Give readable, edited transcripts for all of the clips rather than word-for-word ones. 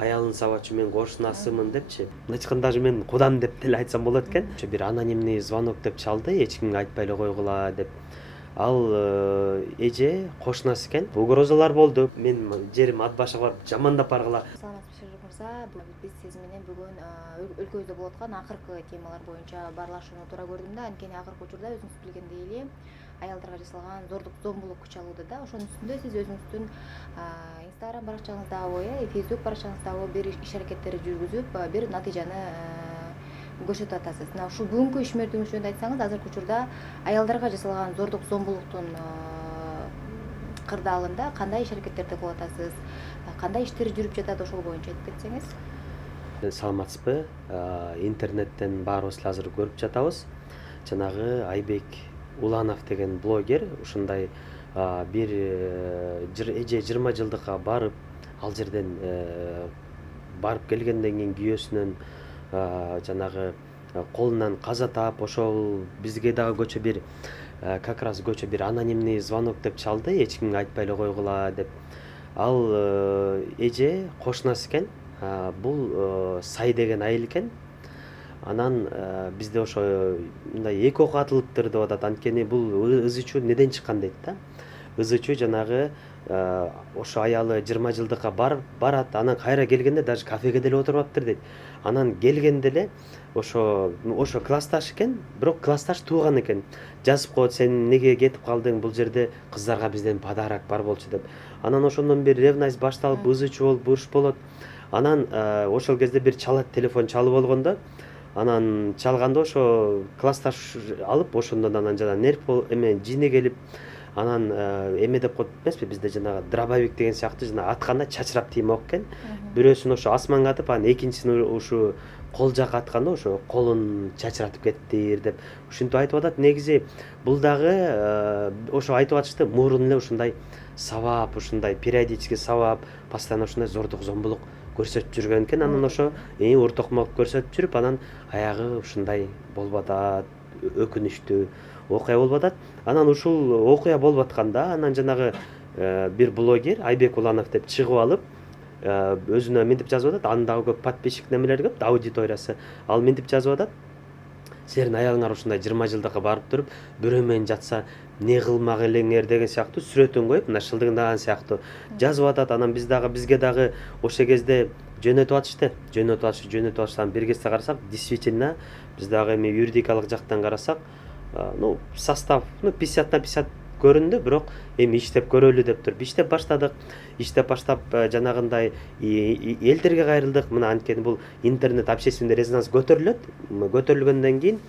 аялын сабачы мен кошунасымын депчи. Мындайча айтканда даже мен кудам деп деле айтсам болот экен. Бир анонимный звонок деп чалды, эч кимге айтпай эле койгула деп. Ал эже кошунасы экен. Угрозалар болду. Мен жерим ат башыга барып жамандап баргыла. Саламатсызбы Шериф мырза, биз сиз менен бүгүн өлкөбүздө болуп аткан акыркы темалар боюнча баарлашууну туура көрдүм да, анткени акыркы учурда өзүңүз билгендей эле аялдарга жасалган зордук, зомбулук күч алууда да. Ошонун үстүндө сиз өзүңүздүн Instagram баракчаңыздагы, Facebook баракчаңыздагы бир иш аракеттерди жүргүзүп, бир натыйжаны көрсөтүп атасыз. Мына ушул бүгүнкү ишмердигиңиз жөнүндө айтсаңыз, азыркы учурда аялдарга жасалган зордук, зомбулуктун кырдаалында кандай иш аракеттерди кылып атасыз, кандай иштер жүрүп жатат, ошол боюнча айтып кетсеңиз. Саламатсызбы? Интернеттен баарыбыз эле азыр көрүп жатабыз. Жанагы Айбек Уланов деген блогер ушундай бир эже 20 жылдыкка барып, ал жерден барып келгенден кийин күйөөсүнөн жанагы колунан каза таап, ошол бизге дагы көчө бир как раз көчө бир анонимный звонок деп чалды, эч кимге айтпай эле койгула деп. Ал эже кошунасы экен. Бул Сай деген айыл экен. Анан бизде ошо мындай эки ок атылыптыр деп атат. Анткени бул ызы чуу неден чыккан дейт да. Ызы чуу жанагы ошо аялы 20 жылдыкка барат, анан кайра келгенде даже кафеге деле отурбаптыр дейт. Анан келгенде эле ошо классташ экен, бирок классташ тууган экен. Жазып коет, сен неге кетип калдың, бул жерде кыздарга бизден подарок бар болчу деп. Анан ошондон бир ревность башталып, ызы чуу болуп, буруш болот. Анан ошол кезде бир чалат, телефон чалып болгондо, анан чалганда ошо классташ алып, ошондон анан жана нерв жини келип, анан эме деп коет эмеспи, бизде жанагы дробовик деген сыяктуу жана атканда чачырап тийме ок экен. Бирөөсүн ошо асманга атып, анан экинчисин ушу кол жака атканда ошо колун чачыратып кеттир деп ушинтип айтып атат. Негизи бул дагы ошо айтып атышты, мурун эле ушундай сабап, ушундай периодически сабап, постоянно ушундай зордук, зомбулук көрсөтүп жүргөн экен. Анан ошо уртокмок көрсөтүп жүрүп, анан аягы ушундай болуп атат, өкүнүчтүү окуя болуп атат. Анан ушул окуя болуп атканда, анан жанагы бир блогер Айбек Уланов деп чыгып алып, өзүнө мынтип жазып атат, анын дагы көп подписчик немелери көп, аудиториясы. Ал мынтип жазып атат: силердин аялыңар ушундай 20 жылдыкка барып туруп, бирөө менен жатса не кылмак элеңер деген сыяктуу сүрөтүн коюп, мына шылдыңдаган сыяктуу жазып атат. Анан бизге дагы ошол кезде жөнөтүп атышты. Бир кезде карасак, действительно биз дагы эми юридикалык жактан карасак, состав 50/50 көрүндү, бирок эми иштеп көрөлү деп туруп иштеп баштадык. Иштеп баштап жанагындай элдерге кайрылдык. Мына анткени бул интернет общественный резонанс көтөрүлгөндөн кийин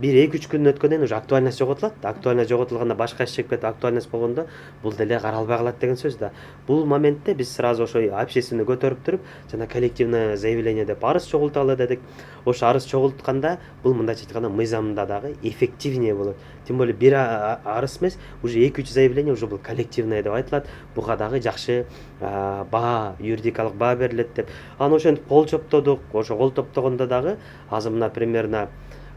бир 2-3 күн өткөндөн кийин уже актуальность жоготулат. Актуальность жоготулганда башка иш чыгып кетип, актуальность болгондо бул деле каралбай калат деген сөз да. Бул моментте биз сразу ошо общественный көтөрүп туруп, жана коллективное заявление деп арыз чогулталы дедик. Ошо арыз чогултканда бул мындайча айтканда мыйзамда дагы эффективнее болот. Тем более бир арыз эмес, уже 2-3 заявление уже бул коллективное деп айтылат. Буга дагы жакшы баа, юридикалык баа берилет деп. Анан ошентип кол топтодук. Ошо кол топтогондо дагы азыр мына примерно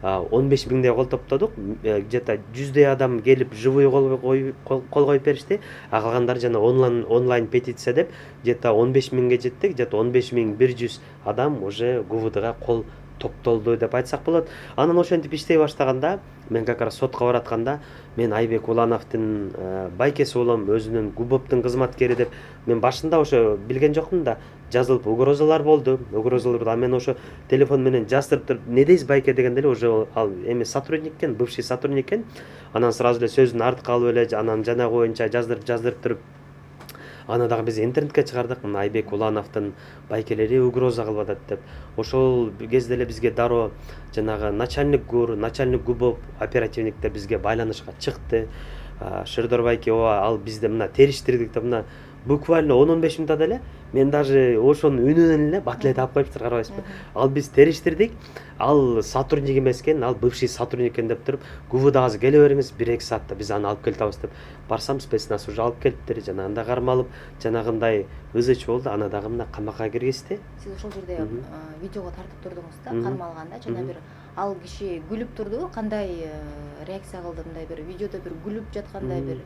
15 миңдей кол топтодук. Где-то 100дей адам келип живой кол коюп беришти. Калгандары жана онлайн петиция деп где-то 15 миңге жеттик. Где-то 15.100 адам уже ГУВДга кол топтолду деп айтсак болот. Анан ошентип иштей баштаганда, мен как раз сотко баратканда, мен Айбек Улановдун байкеси болом, өзүнүн ГУБОПтун кызматкери деп мен башында ошо билген жокмун да, жазылып угрозалар болду. Мен ошо телефон менен жаздырып туруп, не дейсиз байке дегенде эле уже ал эми сотрудник экен, бывший сотрудник экен. Анан сразу эле сөзүн артка алып эле, анан жанагы боюнча жаздырып туруп, аны дагы биз интернетке чыгардык. Мына Айбек Улановдун байкелери угроза кылып атат деп. Ошол кезде эле бизге дароо жанагы начальник ГУБОП оперативниктер бизге байланышка чыкты. Шердор байке, ал бизде мына териштирдик деп, мына буквально 10-15 мүнөттө эле мен даже ошонун үнүнөн эле батлей таап коюптур, карабайсызбы? Ал биз териштирдик. Ал сотрудник эмес экен, ал бывший сотрудник экен деп туруп, ГУВДга азыр келе бериңиз, 1-2 саатта биз аны алып келип деп. Барсам, спецназ уже алып келиптир, жана анда кармалып, жанагындай ызы чуу болду, аны дагы мына камакка киргизди. Сиз ошол жерде видеого тартып турдуңуз да, кармалганда, жана бир ал киши күлүп турду, кандай реакция кылды, мындай бир видеодо бир күлүп жаткандай бир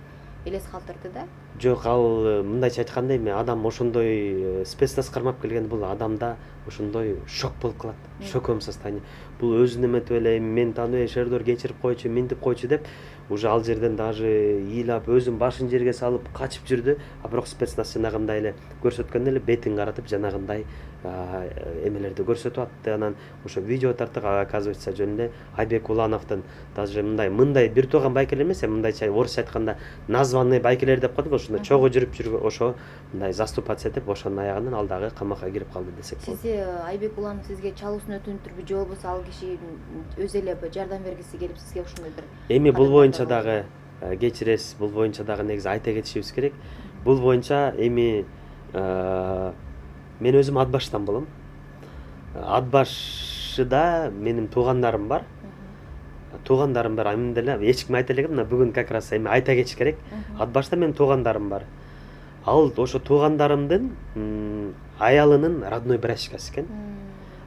элес калтырды да. Жок, ал мындайча айтканда эми адам ошондой спецназ кармап келген, бул адамда ошондой шок болуп калат, шоковом состоянии. Бул өзүн эметип эле эми мени тааныбай шердор кечирип койчу, минтип койчу деп уже ал жерден даже ыйлап өзүнүн башын жерге салып качып жүрдү. А бирок спецназ жанагындай эле көрсөткөндө эле бетин каратып жанагындай эмелерди көрсөтүп атты. Анан ошо видео тарттык, оказывается жөн эле Айбек Улановдун даже мындай бир тууган байкелер эмес, мындайча орусча айтканда названный байкелер деп коет го, ошондо чогуу жүрүп жүргөн ошо мындай заступаться этип ошонун аягынан ал дагы камакка кирип калды десек болот. Сизди Айбек Уланов сизге чалуусун өтүнүптүрбү же болбосо ал киши өзү эле жардам бергиси келип сизге ошондой бир Эми бул боюнча дагы кечиресиз, бул боюнча дагы негизи айта кетишибиз керек. Бул боюнча эми мен өзүм Ат баштан болом. Ат башыда менин туугандарым бар. Туугандарым бар. Эми деле эч ким айта элек, мына бүгүн как раз эми айта кетиш керек. Ат башта менин туугандарым бар. Ал ошо туугандарымдын аялынын родной брачкасы экен.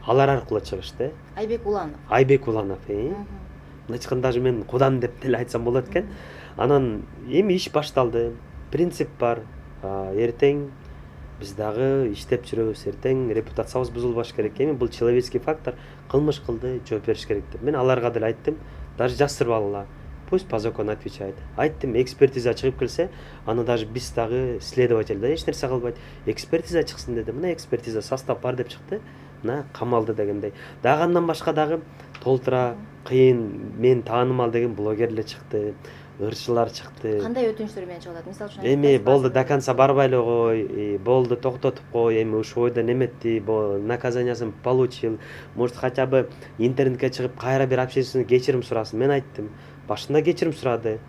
Алар аркылуу чыгышты. Айбек Уланов. Айбек Уланов. Мындайча айтканда даже мен кудам деп деле айтсам болот экен. Анан эми иш башталды. Принцип бар. Эртең биз дагы иштеп жүрөбүз, эртең репутациябыз бузулбаш керек. Эми бул человеческий фактор, кылмыш кылды, жооп бериш керек деп. Мен аларга деле айттым, даже жастырбагыла. Пусть по закону отвечает. Айттым, экспертиза чыгып келсе, аны даже биз дагы следователь да эч нерсе кылбайт. Экспертиза чыксын деди. Мына экспертиза состав бар деп чыкты. Мына камалды дегендей. Дагы андан башка дагы толтура кыйын мен таанымал деген блогерлер чыкты. Ырчылар чыкты. Кандай өтүнүчтөр менен чыгып атат? Мисалы үчүн Эми болду, до конца барбай эле кой, болду, токтотуп кой, эми ушул бойдон эметти, наказаниясын получил. Может, хотя бы интернетке чыгып кайра бир общественный кечирим сурасын. Мен айттым, башында кечирим сурады.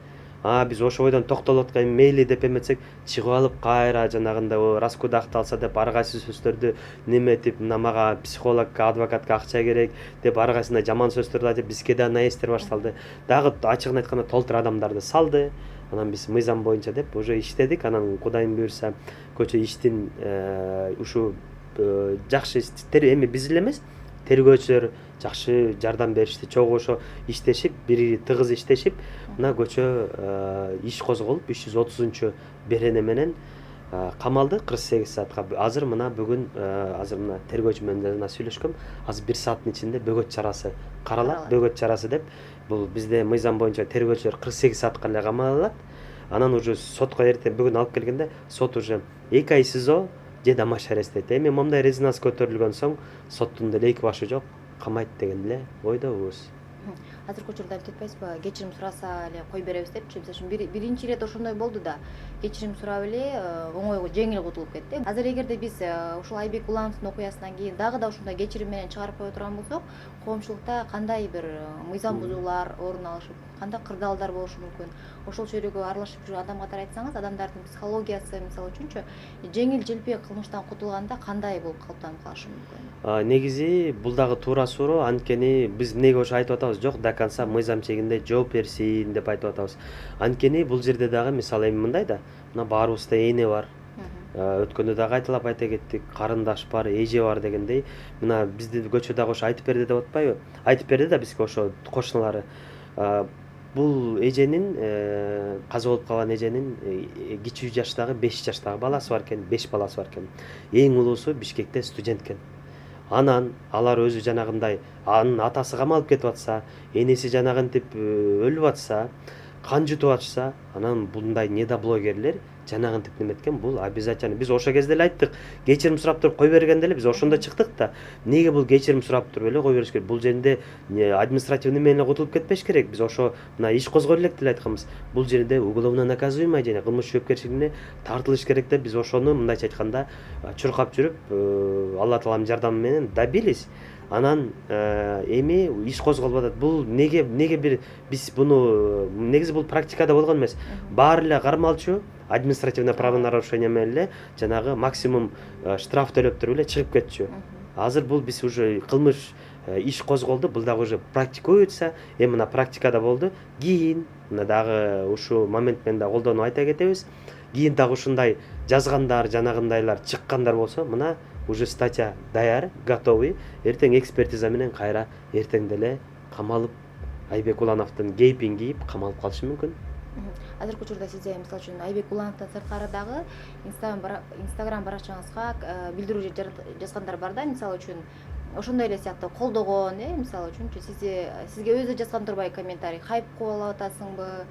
Биз ошол бойдон токтолуп аткан мейли деп эметсек, чыгып алып кайра жанагындай раскудакталса деп ар кайсы сөздөрдү неметип, мына мага психологко, адвокатка акча керек деп ар кайсындай жаман сөздөрдү айтып, бизге да наездер башталды. Дагы ачыгын айтканда толтура адамдарды салды. Анан биз мыйзам боюнча деп уже иштедик. Анан Кудайым буйрса, көчө иштин ушу жакшы эми биз эле эмес, тергөөчүлөр жакшы жардам беришти. Чогуу ошо иштешип, бири тыгыз иштешип, мына көчө иш козголуп 330 берене менен камалды 48 саатка. Азыр мына бүгүн азыр мына тергөөчү менен да сүйлөшкөм. Азыр 1 сааттын ичинде бөгөт чарасы каралат. Бөгөт чарасы деп бул бизде мыйзам боюнча тергөөчүлөр 48 саатка эле камалат. Анан уже сотко эртең бүгүн алып келгенде сот уже 2 ай СИЗО же домашний арест дейт. Эми момундай резонанс көтөрүлгөн соң соттун деле эки башы жок, камайт деген эле ойдобуз. Азыркы учурда эметип атпайсызбы? Кечирим сураса эле кой беребиз депчи. Мисалы үчүн биринчи ирет ошондой болду да. Кечирим сурап эле оңой жеңил кутулуп кетти. Азыр эгерде биз ушул Айбек Улановдун окуясынан кийин дагы да ушундай кечирим менен чыгарып кое турган болсок, коомчулукта кандай бир мыйзам бузуулар орун алышып, кандай кырдаалдар болушу мүмкүн? Ошол чөйрөгө аралашып жүргөн адам катары айтсаңыз, адамдардын психологиясы мисалы үчүнчү жеңил желпи кылмыштан кутулганда кандай болуп калыптанып калышы мүмкүн? Негизи бул дагы туура суроо. Анткени биз эмнеге ошо айтып атабыз, жок, до конца мыйзам чегинде жооп берсин деп айтып атабыз. Анткени бул жерде дагы мисалы эми мындай да, мына баарыбызда эне бар. Өткөндө дагы айтылап айта кеттик, карындаш бар, эже бар дегендей. Мына бизди көчөдөгү ошо айтып берди деп атпайбы? Айтып берди да бизге ошо кошуналары. Бул эженин каза болуп калган эженин кичүү жаштагы 5 жаштагы баласы бар экен, 5 баласы бар экен. Эң улуусу Бишкекте студент экен. Анан алар өзү жанагындай анын атасы камалып кетип атса, энеси жанагынтип өлүп атса, кан жутуп атса, анан мындай недоблогерлер жанагынтип неметкен, бул обязательно. Биз ошол кезде эле айттык, кечирим сурап туруп кой бергенде эле биз ошондо чыктык да. Неге бул кечирим сурап туруп эле кой бериш керек? Бул жерде административный менен эле кутулуп кетпеш керек. Биз ошо мына иш козгой элек деле айтканбыз. Бул жерде уголовно наказуемый жана кылмыш жоопкерчилигине тартылыш керек деп биз ошону мындайча айтканда чуркап жүрүп, Алла тааланын жардамы менен добились. Анан эми иш козголуп атат. Бул неге бир биз буну негизи бул практикада болгон эмес. Баары эле кармалчу административное правонарушение менен эле жанагы максимум штраф төлөп туруп эле чыгып кетчү. Азыр бул биз уже кылмыш иш козголду. Бул дагы уже практикуется. Эми мына практикада болду. Кийин мына дагы ушул момент менен да колдонуп айта кетебиз. Кийин дагы ушундай жазгандар, жанагындайлар чыккандар болсо, мына уже статья даяр, готовый. Эртең экспертиза менен кайра эртең деле камалып Айбек Улановдун кейпин кийип камалып калышы мүмкүн. азыркы учурда сизде мисалы үчүн Айбек Улановдон сырткары дагы Instagram баракчаңызга билдирүү жазгандар бар да, мисалы үчүн ошондой эле сыяктуу колдогон, мисалы үчүнчү сизге өзү жазган турбай комментарий, хайп кубалап атасыңбы,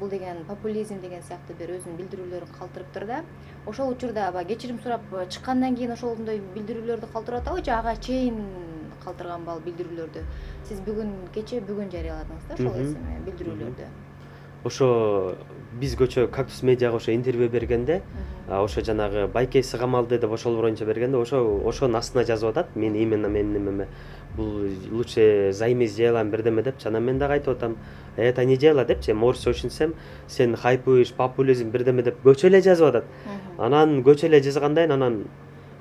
бул деген популизм деген сыяктуу бир өзүнүн билдирүүлөрүн калтырыптыр да. Ошол учурда баягы кечирим сурап чыккандан кийин ошондой билдирүүлөрдү калтырып атабы же ага чейин калтырган бал билдирүүлөрдү? Сиз бүгүн жарыяладыңыз да ошол билдирүүлөрдү. Ошо биз көчө Кактус медиага ошо интервью бергенде, ошо жанагы байкеси камалды деп ошол боюнча бергенде, ошонун астына жазып атат. Мен именно менин эмеме бул лучше займись делом бирдеме депчи. Анан мен дагы айтып атам, это не дело депчи. Орусча ушинсем, сен хайпуешь, популизм бирдеме деп көчө эле жазып атат. Анан көчө эле жазгандан кийин анан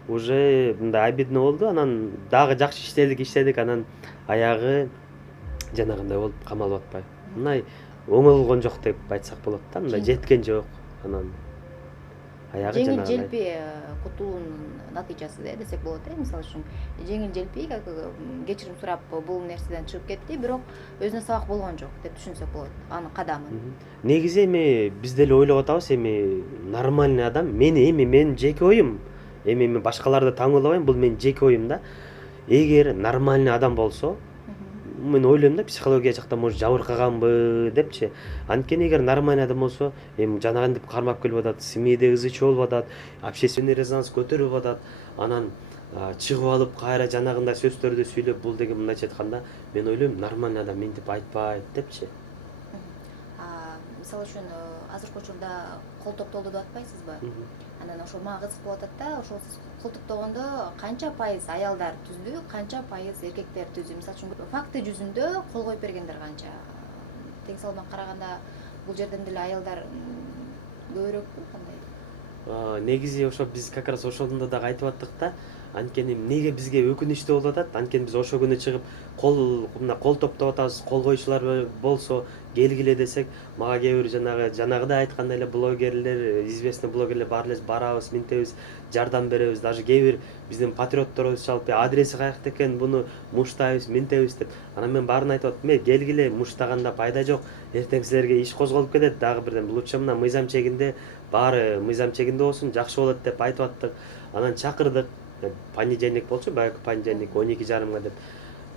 уже мындай обидно болду. Анан дагы жакшы иштедик, анан аягы жанагындай болуп камалып атпайбы. Мындай оңолгон жок деп айтсак болот да, мындай жеткен жок. Анан аягы Жеңил жанагындай. желпи кутуунун натыйжасы десек болот, мисалы үчүн жеңил желпи кечирим сурап бул нерседен чыгып кетти, бирок өзүнө сабак болгон жок деп түшүнсөк болот анын кадамын. Негизи эми биз деле ойлоп атабыз, эми нормальный адам, менин жеке оюм. Эми мен башкаларды таңуулабайм, бул менин жеке оюм да. Эгер нормальный адам болсо, мен ойлойм да, психология жакта может жабыркаганбы депчи. Анткени эгер нормальный адам болсо, эми жанагынтип кармап келип атат, СМИде ызы чуу болуп атат, общественный резонанс көтөрүлүп атат. Анан чыгып алып кайра жанагындай сөздөрдү сүйлөп, бул деген мындайча айтканда, мен ойлойм нормальный адам мынтип айтпайт депчи. Мисалы үчүн азыркы учурда кол топтолду деп атпайсызбы? Анан ошол мага кызык болуп атат да, ошол сиз кол топтогондо канча пайыз аялдар түздү, канча пайыз эркектер түздү? Мисалы үчүн факты жүзүндө кол коюп бергендер канча? Тең салмак караганда бул жерден деле аялдар көбүрөкпү, кандай? Негизи ошо биз как раз ошондо дагы айтып аттык да. Анткени эмнеге бизге өкүнүчтүү болуп атат? Анткени биз ошол күнү чыгып кол топтоп атабыз, кол коюучулар болсо келгиле десек, мага кээ бир жанагыдай айткандай эле блогерлер, известный блогерлер баары эле барабыз, минтебиз, жардам беребиз. Даже кээ бир биздин патриотторубуз чалып, адреси каякта экен, буну муштайбыз, минтебиз деп. Анан мен баарына айтып аттым, келгиле, муштаганда пайда жок. Эртең силерге иш козголуп кетет, дагы бирден лучше мына мыйзам чегинде, баары мыйзам чегинде болсун, жакшы болот деп айтып аттык. Анан чакырдык. Понедельник болчу, баягы понедельник 12:30 деп.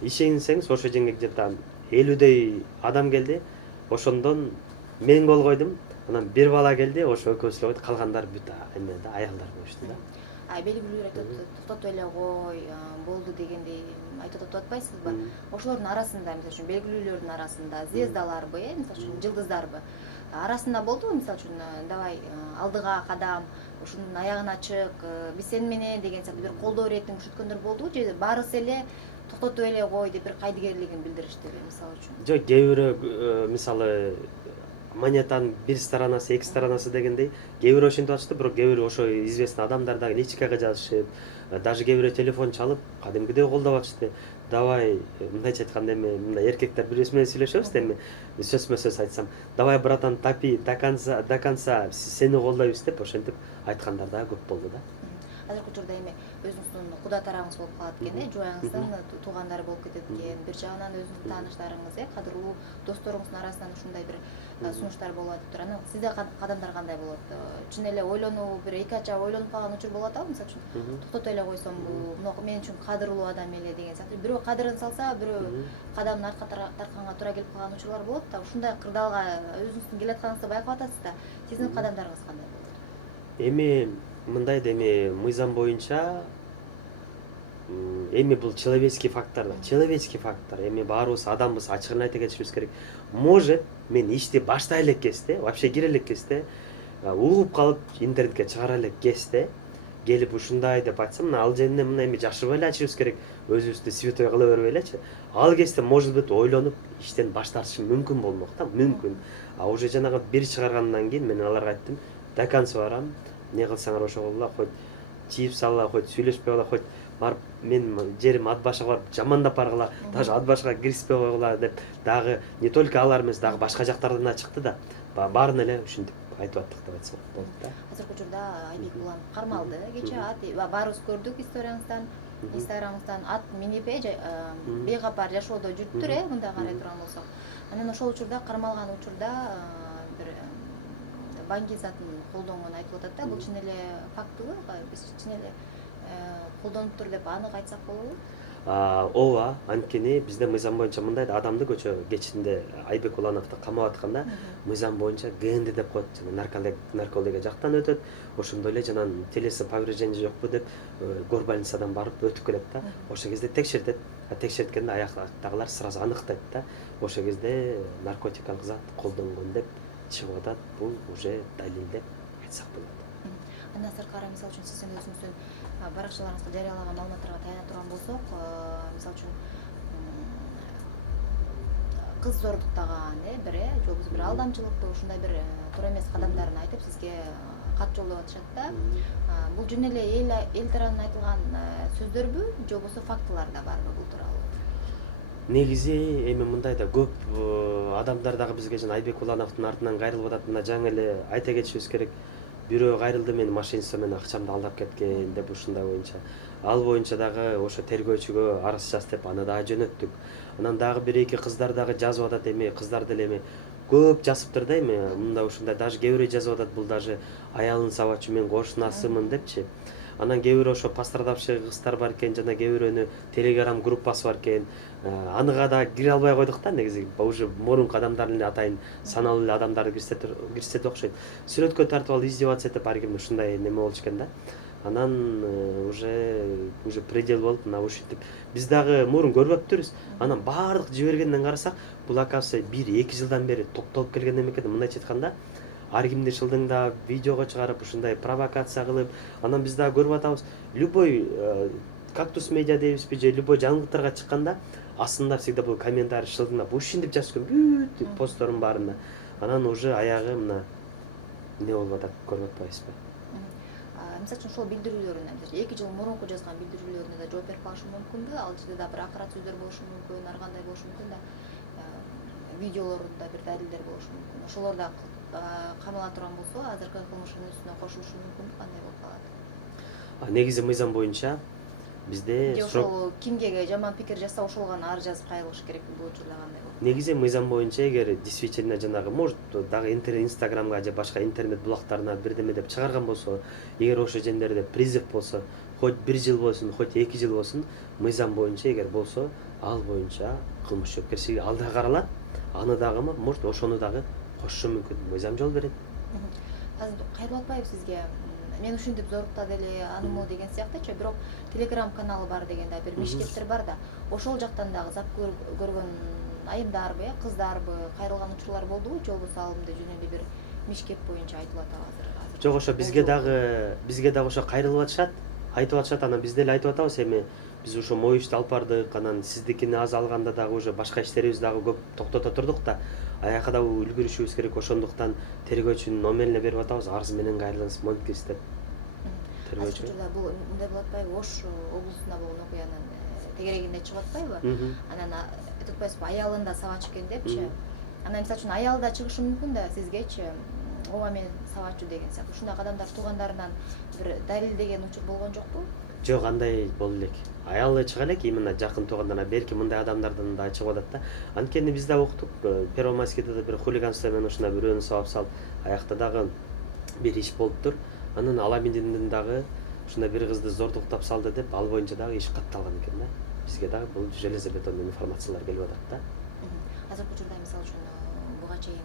Ишенсеңиз, ошо жерге где-то 50дөй адам келди. Ошондон мен кол койдум. Анан бир бала келди, ошо экөөбүз эле койдук, калгандар бүт эме да, аялдар болушту да. Белгилүү токтотуп эле кой, болду дегендей айтып атпайсызбы? Ошолордун арасында, мисалы үчүн белгилүүлөрдүн арасында звездаларбы, мисалы үчүн жылдыздарбы? Арасында болдубу, мисалы үчүн давай алдыга кадам, ушунун аягына чык, биз сени менен деген сыяктуу бир колдоо иретин көрсөткөндөр болдубу же баарысы эле токтотуп эле кой деп бир кайдыгерлигин билдириштиби, мисалы үчүн? Жок, кээ бирөө мисалы монетанын бир сторонасы, эки сторонасы дегендей, кээ бирөө ошентип атышты, бирок кээ бирөө ошо известный адамдар дагы личкага жазышып, даже кээ бирөө телефон чалып, кадимкидей колдоп атышты. Давай, мындайча айтканда эми мындай эркектер биз менен сүйлөшөбүз да, эми сөзмө сөз айтсам, давай братан, топи до конца сени колдойбуз деп ошентип айткандар дагы көп болду да. Азыркы учурда эми өзүңүздүн куда тарагыңыз болуп калат экен, жубайыңыздын туугандары болуп кетет экен, бир жагынан өзүңүздүн тааныштарыңыз, кадырлуу досторуңуздун арасынан ушундай бир сунуштар болуп атыптыр. Анан сизде кадамдар кандай болот? Чын эле ойлонуу, бир эки ача ойлонуп калган учур болуп атабы, мисалы үчүн токтото эле койсомбу, мына мен үчүн кадырлуу адам эле деген сыяктуу. Бирөө кадырын салса, бирөө кадамын артка тартканга туура келип калган учурлар болот да. Ушундай кырдаалга өзүңүздүн келатканыңызды байкап атасыз да. Сиздин кадамдарыңыз кандай болот? Эми мындай да, эми мыйзам боюнча эми бул человеческий фактор да. Человеческий фактор. Эми баарыбыз адамбыз, ачыгын айта кетишибиз керек. Может, мен ишти баштай элек кезде, вообще кире элек кезде, угуп калып интернетке чыгара элек кезде, келип ушундай деп айтсам, мына ал жеринде мына эми жашырбай эле айтышыбыз керек, өзүбүздү святой кыла бербей элечи. Ал кезде может быть ойлонуп иштен баш тартышым мүмкүн болмок да, мүмкүн. Уже жанагы бир чыгаргандан кийин мен аларга айттым, до конца барам. Не кылсаңар ошо кылгыла, хоть чийип салгыла, хоть сүйлөшпөй калгыла, хоть барып мен жерим ат башка барып жамандап баргыла, даже ат башка киришпей койгула деп, дагы не только алар эмес, дагы башка жактардан да чыкты да. Баарын эле ушинтип айтып аттык деп айтсак болот да. Азыркы учурда Айбек Уланов кармалды, кечээ баарыбыз көрдүк историяңыздан, Инстаграмыңыздан ат минип бейкапар жашоодо жүрүптүр, мындай карай турган болсок. Анан ошол учурда кармалган учурда бир банки затын колдонгон айтылып атат да. Бул чын эле фактыбы? Биз чын эле колдонуптур деп анык айтсак болобу? Ооба, анткени бизде мыйзам боюнча мындай да, адамды көчө кечинде Айбек Улановду камап атканда мыйзам боюнча ГНД деп коет, жана наркология жактан өтөт. Ошондой эле жана телесин повреждение жокпу деп горбольницадан барып өтүп келет да. Ошол кезде текшертет. Текшерткенде аяктагылар сразу аныктайт да. Ошол кезде наркотикалык зат колдонгон деп чыгып атат. Бул уже далил деп айтсак болот. Андан сырткары, мисалы үчүн сиздин өзүңүздүн баракчаларыңызда жарыялаган маалыматтарга таяна турган болсок, мисалы үчүн кыз зордуктаган бир же болбосо бир алдамчылыктуу ушундай бир туура эмес кадамдарын айтып сизге кат жолдоп атышат да. Бул жөн эле эл тарабынан айтылган сөздөрбү же болбосо фактылар да барбы бул тууралуу? Негизи эми мындай да, көп адамдар дагы бизге жана Айбек Улановдун артынан кайрылып атат. Мына жаңы эле айта кетишибиз керек. Бирөө кайрылды, мени машинисто менен акчамды алдап кеткен деп ушундай боюнча. Ал боюнча дагы ошо тергөөчүгө арыз жаз деп аны дагы жөнөттүк. Анан дагы бир эки кыздар дагы жазып атат, эми кыздар деле эми көп жазыптыр да, эми мында ушундай даже кээ бирөө жазып атат, бул даже аялын сабачу, мен кошунасымын депчи. Анан кээ бирөө ошо пострадавший кыздар бар экен, жана кээ бирөөнү телеграм группасы бар экен. Аныга да кире албай койдук да, негизи уже мурунку адамдар эле атайын саналуу эле адамдарды кирсетип окшойт. Сүрөткө тартып алып издеваться этип ар кимди ушундай неме болчу экен да. Анан уже предел болуп, мына ушинтип биз дагы мурун көрбөптүрбүз. Анан баардык жибергенден карасак, бул оказывается 1-2 жылдан бери токтолуп келген эме экен. Мындайча айтканда, ар кимди шылдыңдап, видеого чыгарып, ушундай провокация кылып, анан биз дагы көрүп атабыз. Любой кактус медиа дейбизби же любой жаңылыктарга чыкканда астында всегда бул комментарий шылдыңдап, ушинтип жазып көрүм бүт посттордун баарында. Анан уже аягы мына эмне болуп атат, көрүп атпайсызбы? Мисалы үчүн ошол билдирүүлөрүнө 2 жыл мурунку жазган билдирүүлөрүнө да жооп берип калышы мүмкүнбү? Ал жерде да бир акырат сөздөр болушу мүмкүн, ар кандай болушу мүмкүн да. Видеолорунда бир далилдер болушу мүмкүн. Ошолор да камала турган болсо, азыркы кылмыштын үстүнө кошулушу мүмкүн, кандай болуп калат? Негизи мыйзам боюнча бизде же ошол кимге жаман пикир жазса, ошол гана ар жазып кайрылыш керекпи? Бул учурда кандай болот? Негизи мыйзам боюнча эгер действительно жанагы может дагы инстаграмга же башка интернет булактарына бирдеме деп чыгарган болсо, эгер ошол жерлерде призыв болсо, хоть 1 жыл болсун, хоть 2 жыл болсун, мыйзам боюнча эгер болсо, ал боюнча кылмыш жоопкерчилиги ал да каралат. Аны дагы может ошону дагы кошушу мүмкүн. Мыйзам жол берет. Азыр кайрылып атпайбы сизге? Мен ушинтип зоруктады эле, анымы деген сыяктычы, бирок телеграм каналы бар деген да бир мишкеттер бар да. Ошол жактан дагы зап көргөн айымдарбы, кыздарбы кайрылган учурлар болдубу же болбосо ал мындай жөн эле бир мишкет боюнча айтылып атабы азыр? Жок, ошо бизге дагы ошо кайрылып атышат, айтып атышат. Анан биз деле айтып атабыз, эми биз ошо моюшту алып бардык, анан сиздикини аз алганда дагы уже башка иштерибиз дагы көп токтото турдук да. Аякка да үлгүрүшүбүз керек. Ошондуктан тергөөчүнүн номерине берип атабыз, арыз менен кайрылыңыз, монткиз деп. Азыр учурда бул мындай болуп атпайбы? Ош облусунда болгон окуянын тегерегинде чыгып атпайбы? Анан айтып атпайсызбы, аялын да сабачу экен депчи. Анан мисалы үчүн аял да чыгышы мүмкүн да сизгечи, ооба мен сабачу деген сыяктуу. Ушундай адамдар туугандарынан бир далилдеген учур болгон жокпу? Жок, андай болду элек. Аялы чыга элек, именно жакын туугандарына, берки мындай адамдардан да чыгып атат да. Анткени биз да уктук, Первомайскийде да бир хулиганство менен ушундай бирөөнү сабап салып, аякта дагы бир иш болуптур. Анан Аламидинден дагы ушундай бир кызды зордуктап салды деп, ал боюнча дагы иш катталган экен да. Бизге дагы бул железобетондон информациялар келип атат да. Азыркы учурда мисалы үчүн буга чейин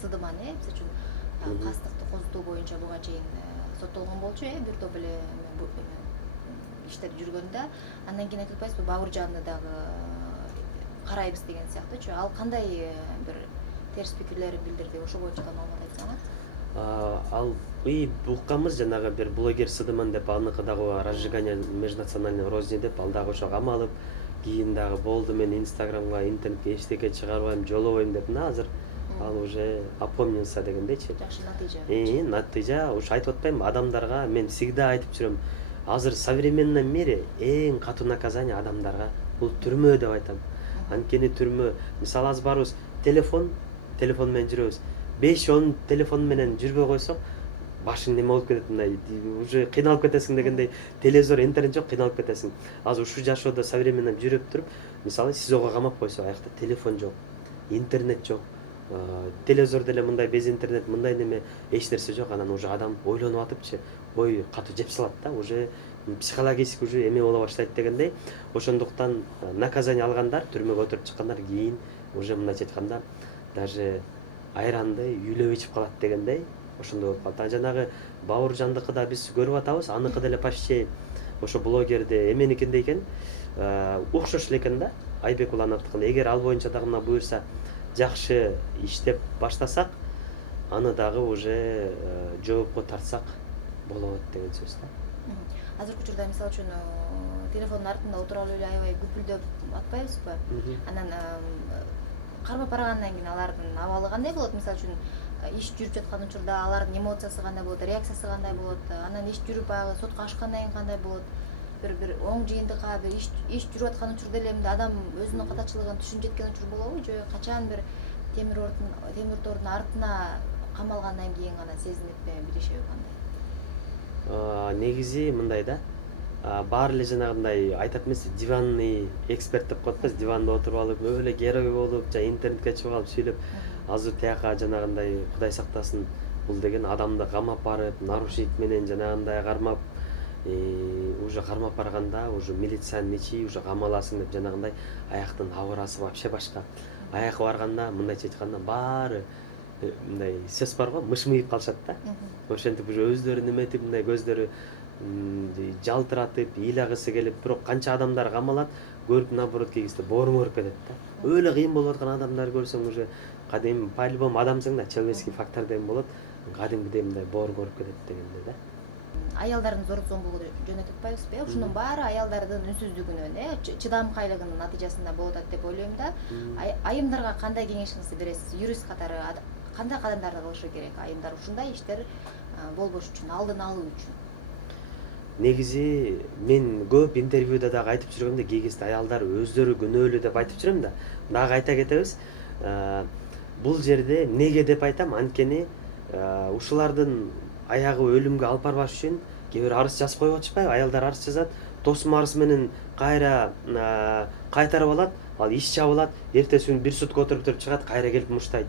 сыдыманы, мисалы үчүн кастыкты козутуу боюнча буга чейин соттолгон болчу, бир топ эле иштер жүргөндө. Андан кийин айтып атпайсызбы, Бауыржанды дагы карайбыз деген сыяктуучу. Ал кандай бир терс пикирлерин билдирди? Ошо боюнча да маалымат айтсаңыз. Ал укканбыз, жанагы бир блогер сыдыман деп, аныкы дагы разжигание межнациональной розни деп, ал дагы ошо камалып, кийин дагы болду, мен инстаграмга, интернетке эчтеке чыгарбайм, жолобойм деп, азыр ал уже опомнился дегендейчи. Жакшы натыйжа. Натыйжа, ушу айтып атпаймынбы, адамдарга мен всегда айтып жүрөм. Азыр в современном мире эң катуу наказание адамдарга бул түрмө деп айтам. Анткени түрмө, мисалы азыр барыбыз телефон менен жүрөбүз. 5-10 телефон менен жүрбөй койсок, башың неме болуп кетет, мындай уже кыйналып кетесиң дегендей, телевизор, интернет жок, кыйналып кетесиң. Азыр ушу жашоодо современный жүрүп туруп, мисалы СИЗОго камап койсо, аякта телефон жок, интернет жок, телевизор деле мындай без интернет мындай неме эч нерсе жок, анан уже адам ойлонуп атыпчы ой катуу жеп салат да, уже психологически уже эме боло баштайт дегендей. Ошондуктан наказание алгандар, түрмөгө отуруп чыккандар кийин уже мындайча айтканда даже айранды үйлөп ичип калат дегендей ошондой болуп калат. Жанагы Бауыржандыкы да биз көрүп атабыз, аныкы деле почти ошо блогерде эменикиндей экен, окшош элекен да Айбек Улановдукуна. Эгер ал боюнча дагы мына буюрса жакшы иштеп баштасак, аны дагы уже жоопко тартсак болот деген сөз да. Азыркы учурда мисалы үчүн телефондун артында отура алып эле аябай күпүлдөп атпайбызбы? Анан кармап барагандан кийин алардын абалы кандай болот? Мисалы үчүн иш жүрүп жаткан учурда алардын эмоциясы кандай болот, реакциясы кандай болот? Анан иш жүрүп баягы сотко ашкандан кийин кандай болот? Бир оң жыйынтыкка бир иш жүрүп аткан учурда эле эмне адам өзүнүн катачылыгын түшүнүп жеткен учур болобу, же качан бир темир тордун артына камалгандан кийин гана сезиниппи, бир ишеби кандай? Негизи мындай да, баары эле жанагындай айтат эмес, диванный эксперт деп коет да, диванда отуруп алып эле герой болуп, жана интернетке чыгып алып сүйлөп, азыр тияка жанагындай Кудай сактасын, бул деген адамды камап барып, нарушник менен жанагындай кармап, уже кармап барганда уже милициянын ичи уже камаласың деп жанагындай аяктын абырасы вообще башка. Аякка барганда мындайча айтканда баары мындай сөз бар го, мыйып калышат да. Ошентип уже өздөрү неметип, мындай көздөрү жалтыратып, ыйлагысы келип, бирок канча адамдар камалат, көрүп наоборот кийгизде бооруң ооруп кетет да. Өлө кыйын болуп аткан адамдар көрсөң уже кадим по-любому адамсың да, человеческий фактор деген болот. Кадимгидей мындай бооруң ооруп кетет дегенде да. Аялдардын зордук зомбулугу жөнөтүп атпайбызбы? Ушунун баары аялдардын үнсүздүгүнөн, чыдамкайлыгынын натыйжасында болуп атат деп ойлойм да. Айымдарга кандай кеңешиңизди бересиз? Юрист катары кандай кадамдарды кылышы керек айымдар ушундай иштер болбош үчүн, алдын алуу үчүн? Негизи мен көп интервьюда дагы айтып жүргөмдөй, кээ кезде аялдар өздөрү күнөөлүү деп айтып жүрөм да. Дагы айта кетебиз, бул жерде эмнеге деп айтам, анткени ушулардын аягы өлүмгө алып барбаш үчүн кээ бир арыз жазып коюп атышпайбы? Аялдар арыз жазат, тосум арыз менен кайра кайтарып алат, ал иш жабылат, эртеси күнү бир сутка отуруп чыгат, кайра келип муштайт.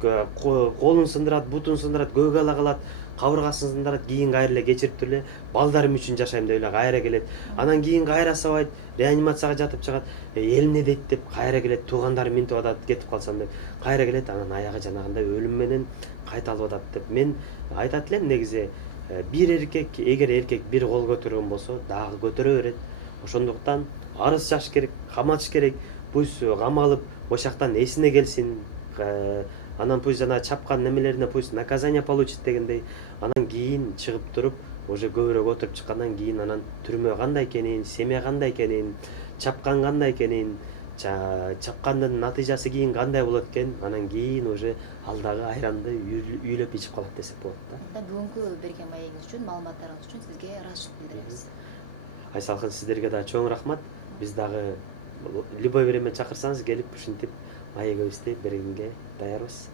Колун сындырат, бутун сындырат, көөгө ала калат, кабыргасын сындырат, кийин кайра эле кечирип эле балдарым үчүн жашайм деп эле кайра келет. Анан кийин кайра сабайт, реанимацияга жатып чыгат, эл эмне дейт деп кайра келет, туугандарым минтип атат, кетип калсам деп кайра келет, анан аягы жанагындай өлүм менен кайталып атат деп. Мен айтат элем негизи, бир эркек, эгер эркек бир кол көтөргөн болсо, дагы көтөрө берет. Ошондуктан арыз жазыш керек, каматыш керек, пусть камалып, ошол жактан эсине келсин, анан пусть жана чапкан немелерине пусть наказание получит дегендей, анан кийин чыгып туруп, уже көбүрөөк отуруп чыккандан кийин анан түрмө кандай экенин, семья кандай экенин, чапкан кандай экенин, чапкандын натыйжасы кийин кандай болот экен, анан кийин уже ал дагы айранды үйлөп ичип калат десек болот да. Бүгүнкү берген маегиңиз үчүн, маалыматтарыңыз үчүн сизге ыраазычылык билдиребиз. Айсалкын, сиздерге дагы чоң рахмат. Биз дагы любой время чакырсаңыз келип ушинтип маегибизди бергенге даярбыз.